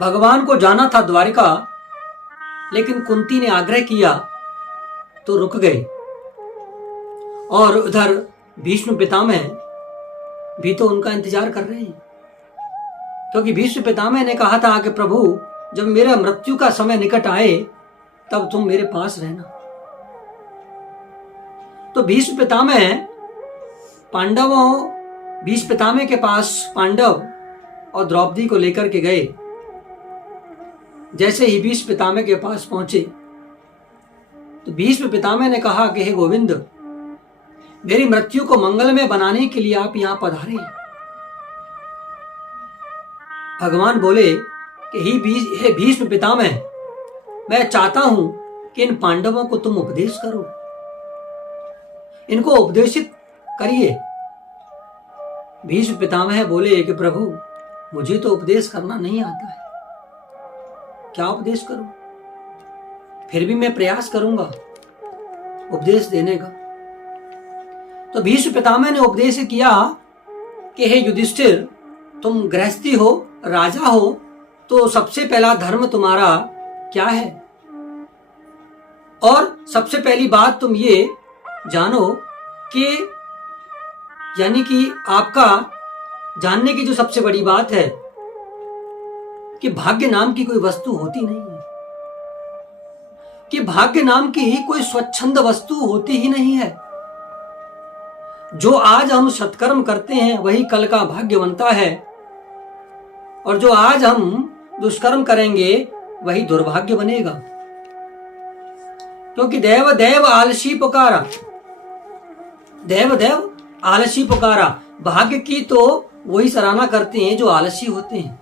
भगवान को जाना था द्वारिका, लेकिन कुंती ने आग्रह किया तो रुक गए। और उधर भीष्म पितामह भी तो उनका इंतजार कर रहे हैं, क्योंकि भीष्म पितामह ने कहा था कि प्रभु जब मेरा मृत्यु का समय निकट आए तब तुम मेरे पास रहना। तो भीष्म पितामह के पास पांडव और द्रौपदी को लेकर के गए। जैसे ही भीष्म पितामह के पास पहुंचे तो भीष्म पितामह ने कहा कि हे गोविंद, मेरी मृत्यु को मंगलमय बनाने के लिए आप यहां पधारे। भगवान बोले कि हे भीष्म पितामह, मैं चाहता हूं कि इन पांडवों को तुम उपदेश करो, इनको उपदेशित करिए। भीष्म पितामह बोले कि प्रभु मुझे तो उपदेश करना नहीं आता है, क्या उपदेश करूं? फिर भी मैं प्रयास करूंगा उपदेश देने का। तो भीष्म पितामह ने उपदेश किया कि हे युधिष्ठिर, तुम गृहस्थी हो, राजा हो, तो सबसे पहला धर्म तुम्हारा क्या है? और सबसे पहली बात तुम ये जानो कि यानी कि आपका जानने की जो सबसे बड़ी बात है कि भाग्य नाम की कोई वस्तु होती नहीं है, कि भाग्य नाम की कोई स्वच्छंद वस्तु होती ही नहीं है। जो आज हम सत्कर्म करते हैं वही कल का भाग्य बनता है, और जो आज हम दुष्कर्म करेंगे वही दुर्भाग्य बनेगा। क्योंकि देव देव आलसी पुकारा, देव देव आलसी पुकारा, भाग्य की तो वही सराहना करते हैं जो आलसी होते हैं।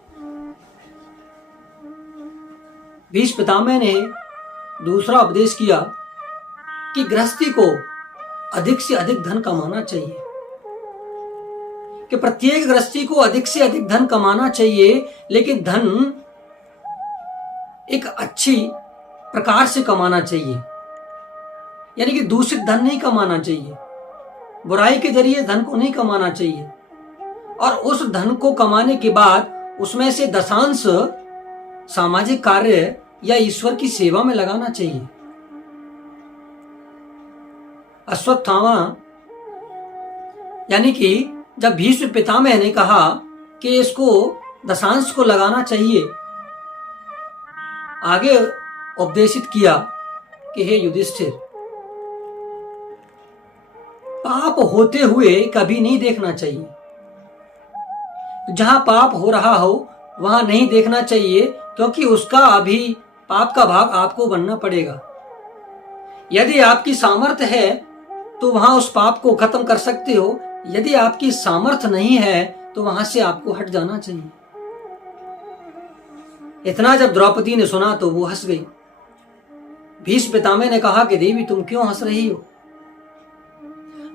भीष्म पितामह ने दूसरा उपदेश किया कि गृहस्थी को अधिक से अधिक धन कमाना चाहिए, कि प्रत्येक गृहस्थी को अधिक से अधिक धन कमाना चाहिए, लेकिन धन एक अच्छी प्रकार से कमाना चाहिए, यानी कि दूषित धन नहीं कमाना चाहिए, बुराई के जरिए धन को नहीं कमाना चाहिए। और उस धन को कमाने के बाद उसमें से दशांश सामाजिक कार्य या ईश्वर की सेवा में लगाना चाहिए। अश्वत्थामा यानी कि जब भीष्म पितामह ने कहा कि इसको दशांश को लगाना चाहिए, आगे उपदेशित किया कि हे युधिष्ठिर, पाप होते हुए कभी नहीं देखना चाहिए। जहां पाप हो रहा हो वहां नहीं देखना चाहिए, क्योंकि उसका अभी पाप का भाग आपको बनना पड़ेगा। यदि आपकी सामर्थ्य है तो वहां उस पाप को खत्म कर सकते हो, यदि आपकी सामर्थ्य नहीं है तो वहां से आपको हट जाना चाहिए। इतना जब द्रौपदी ने सुना तो वो हंस गई। भीष्म पितामह ने कहा कि देवी तुम क्यों हंस रही हो?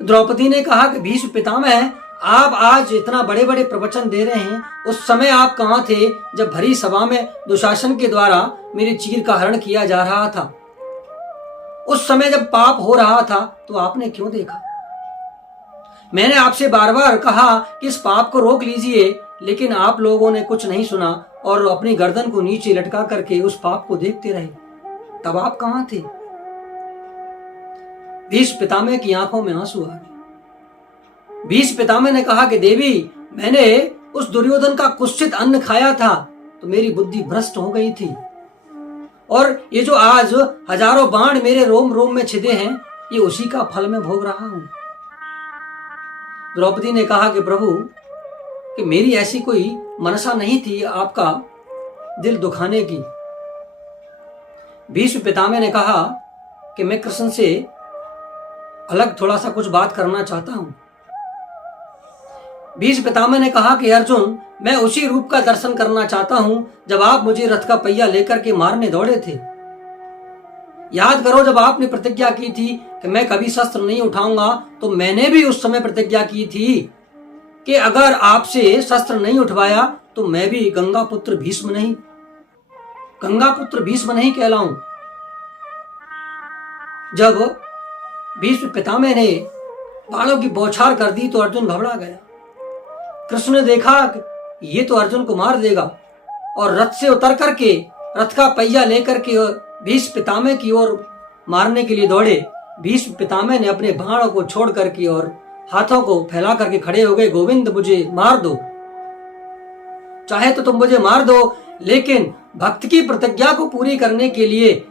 द्रौपदी ने कहा कि भीष्म पितामह, आप आज इतना बड़े बड़े प्रवचन दे रहे हैं, उस समय आप कहां थे जब भरी सभा में दुशासन के द्वारा मेरे चीर का हरण किया जा रहा था? उस समय जब पाप हो रहा था तो आपने क्यों देखा? मैंने आपसे बार बार कहा कि इस पाप को रोक लीजिए, लेकिन आप लोगों ने कुछ नहीं सुना और अपनी गर्दन को नीचे लटका करके उस पाप को देखते रहे। तब आप कहां थे? भीष्म पितामह की आंखों में आंसू आ गए। भीष्म पितामह ने कहा कि देवी, मैंने उस दुर्योधन का कुत्सित अन्न खाया था तो मेरी बुद्धि भ्रष्ट हो गई थी, और ये जो आज हजारों बाण मेरे रोम रोम में छिदे हैं, ये उसी का फल मैं भोग रहा हूं। द्रौपदी ने कहा कि प्रभु, कि मेरी ऐसी कोई मनसा नहीं थी आपका दिल दुखाने की। भीष्म पितामह ने कहा कि मैं कृष्ण से अलग थोड़ा सा कुछ बात करना चाहता हूं। भीष्म पितामह ने कहा कि अर्जुन, मैं उसी रूप का दर्शन करना चाहता हूं जब आप मुझे रथ का पहिया लेकर के मारने दौड़े थे। याद करो, जब आपने प्रतिज्ञा की थी कि मैं कभी शस्त्र नहीं उठाऊंगा, तो मैंने भी उस समय प्रतिज्ञा की थी कि अगर आपसे शस्त्र नहीं उठवाया तो मैं भी गंगा पुत्र भीष्म नहीं कहलाऊं। जब भीष्म पितामह ने बाणों की बौछार कर दी तो अर्जुन घबरा गया। कृष्ण ने देखा कि ये तो अर्जुन को मार देगा, और रथ से उतर करके रथ का पहिया लेकर के भीष्म पितामह की ओर मारने के लिए दौड़े। भीष्म पितामह ने अपने बाणों को छोड़ करके और हाथों को फैला करके खड़े हो गए। गोविंद मुझे मार दो, चाहे तो तुम मुझे मार दो, लेकिन भक्त की प्रतिज्ञा को पूरी करने के लिए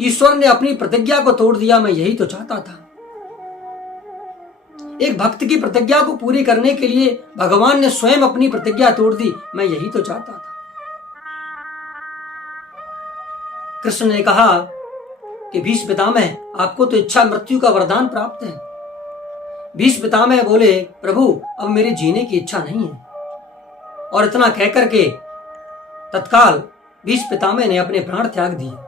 ईश्वर ने अपनी प्रतिज्ञा को तोड़ दिया, मैं यही तो चाहता था। एक भक्त की प्रतिज्ञा को पूरी करने के लिए भगवान ने स्वयं अपनी प्रतिज्ञा तोड़ दी, मैं यही तो चाहता था। कृष्ण ने कहा कि भीष्म पितामह, आपको तो इच्छा मृत्यु का वरदान प्राप्त है। भीष्म पितामह बोले, प्रभु अब मेरे जीने की इच्छा नहीं है। और इतना कहकर के तत्काल भीष्म पितामह ने अपने प्राण त्याग दिए।